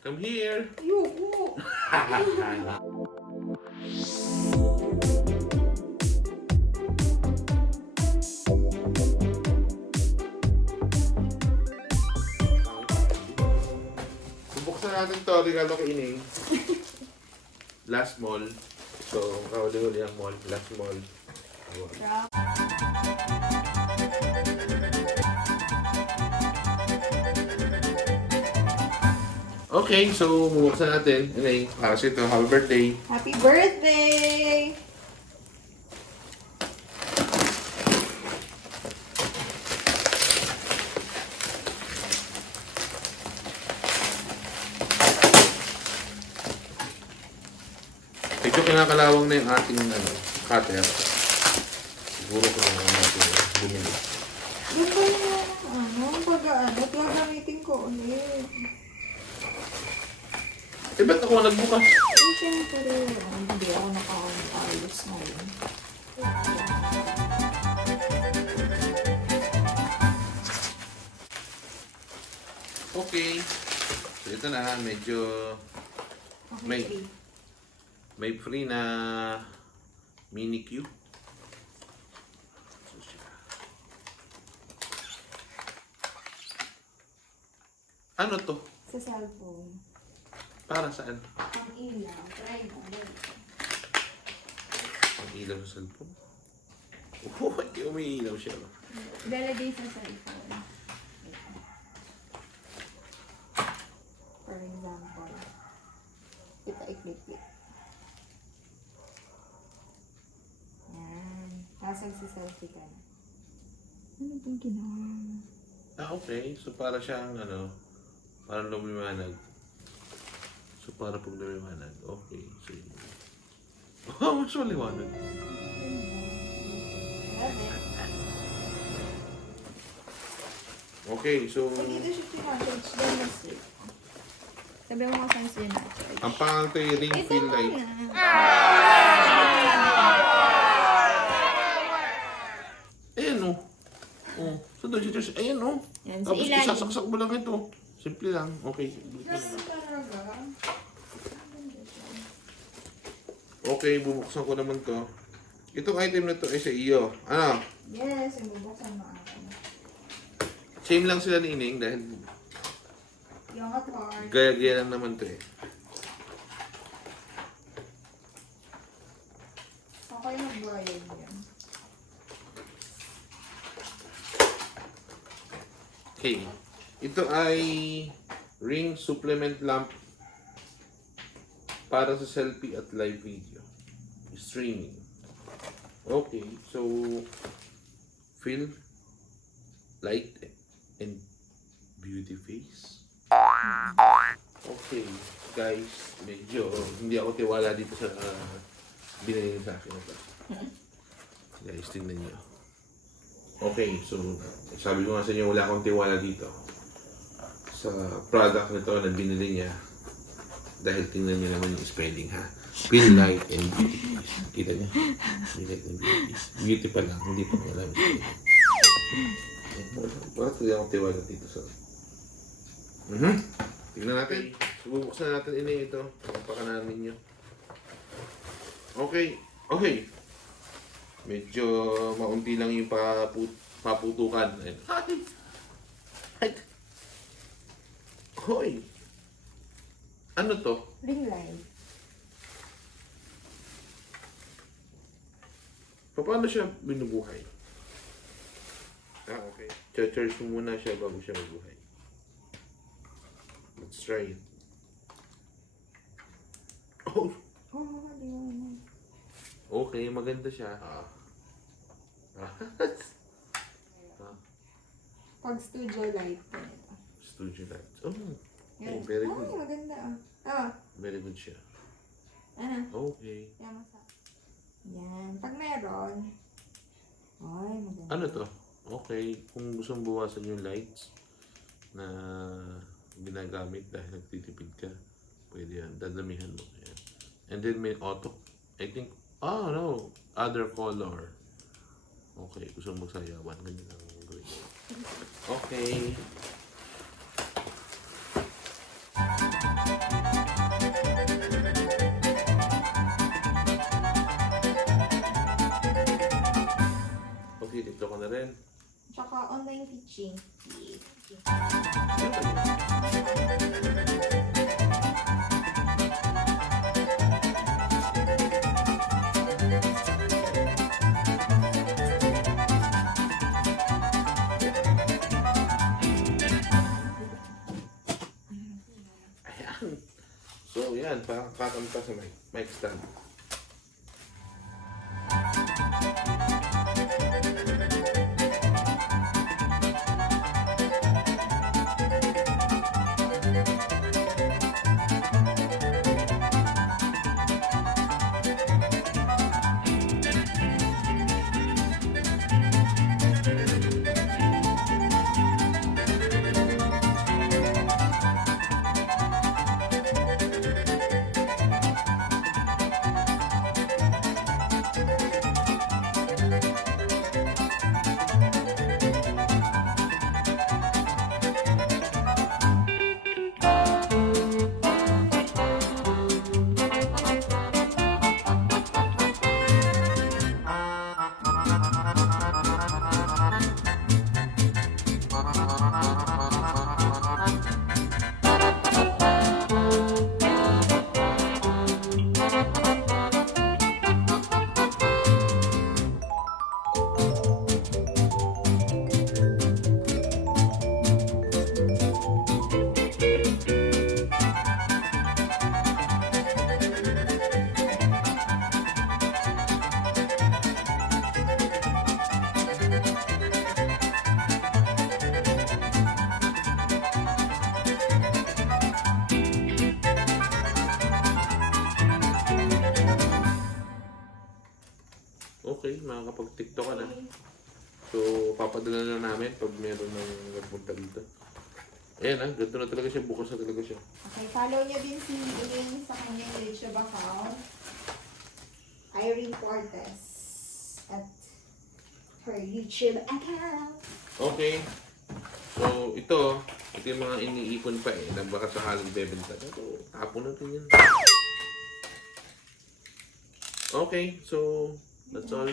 Come here. Yuko. Bubuksan natin to, regalo kay Ining. Last mall. So, kahuli-huli ang mall. Last mall. Okay, so bubuksan natin. Ining, para sa ito, happy birthday. Happy birthday! Ito kinakalawang na yung ating cutter. Siguro ko na natin bumili. Ganda na pag-ano, gagamitin ko ulit. Eh, ba't ako nagbukas? Eh, syempre, hindi ako naka-ayos ngayon. Okay. So, ito na, medyo may free na mini Q. So, siya. Ano to? Sa cellphone. Para saan? Ang ilaw. Try mo. Ang ilaw sa cellphone? Oh, hindi umiilaw siya. Ilalagay sa cellphone. For example, ito i-click-click. Yan. Tapos magsiselfie ka na. Ano itong ginawa mo? Ah, okay. So, para siyang, parang lumiwanag. So, para pag lumiwanag. Okay. So, oh, mas maliwanag. Okay, so... Pag dito siya pinatouch, then na-sleep. Sabi mo saan siya na-touch. Ang pangalan ito yung ring fill light. Ayan o. Oh. So doon siya, ayan o. Yan, sa Tapos ilalim. isasaksak mo lang ito. Simple lang. Okay. Okay, bubuksan ko naman to. Itong item na to ay sa iyo. Ano? Yes, bubuksan mo ako. Same lang sila ni Ining dahil Yung card. gaya-gaya lang naman to eh. Okay, mag-bayad yan. Okay. Ito ay ring supplement lamp para sa selfie at live video. Streaming. Okay. So, feel light and beauty face. Okay. Guys, medyo hindi ako tiwala dito sa binili sa akin ito. Guys, tingnan nyo. Okay, so sabi ko nga sa inyo, wala akong tiwala dito sa product nito na binili niya. Dahil tingnan niyo naman yung spelling ha. Feel light and beauty face. Kita niyo? Feel light and beauty face. Beauty pa lang, hindi pa niya alam yung spelling. Bakit hindi akong tiwala dito sa... Tingnan natin. Sububuksan natin ito. Pampakan namin nyo. Okay. Okay. Medyo maunti lang yung paputukan. Ay! Hoy! Ano to? Ring light. Paano siya binubuhay? Ah, okay. Charge mo muna siya bago siya mabuhay. Let's try it. Oh! Di mo. Okay, maganda siya. Pag studio light po ito. Studio lights. Oh, Yan. very good. Ay, maganda ah. Very good siya. Ano? Okay. Yan, yan. Pag meron. Ay, maganda. Ano to? Okay, kung gusto mong bawasan yung lights na ginagamit dahil nagtitipid ka, pwede yan. Dadamihan mo. Yan. And then may auto. I think, no. Other color. Okay, gusto mong magsayawan. Ganyan lang ang gawin. Okay. Tsaka online teaching. Ayan. So, yan. Kakanta sa mic stand. Okay, makakapag-tiktok ka na. So, papadala na namin pag meron ng nagpunta dito. Ayan ah, ganito na talaga siya. Bukas na talaga siya. Okay, follow niyo din si Adriene sa kanyang YouTube account. Irene Portes at her YouTube account. Okay. So, ito yung mga iniipon pa na baka sakaling bebenta. Pero, tapon natin yan. Okay, so, that's all.